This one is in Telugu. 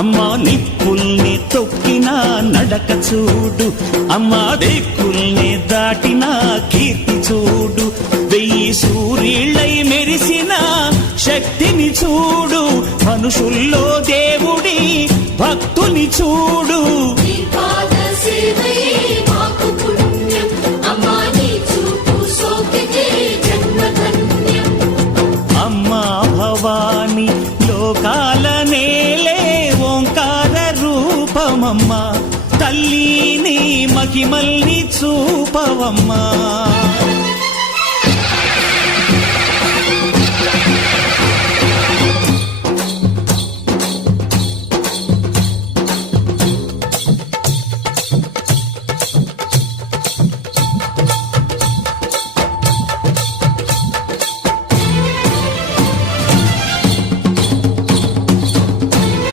అమ్మా నిప్పుల్ని తొక్కిన నడక చూడు, అమ్మా దిక్కుల్ని దాటిన కీర్తి చూడు, 1000 సూర్యుళ్ళై మెరిసిన శక్తిని చూడు, మనుషుల్లో దేవుడి భక్తుని చూడు. అమ్మా భవాని లోకాల నేలే ఓంకార రూపమమ్మా, తల్లిని మహిమల్ని చూపవమ్మా.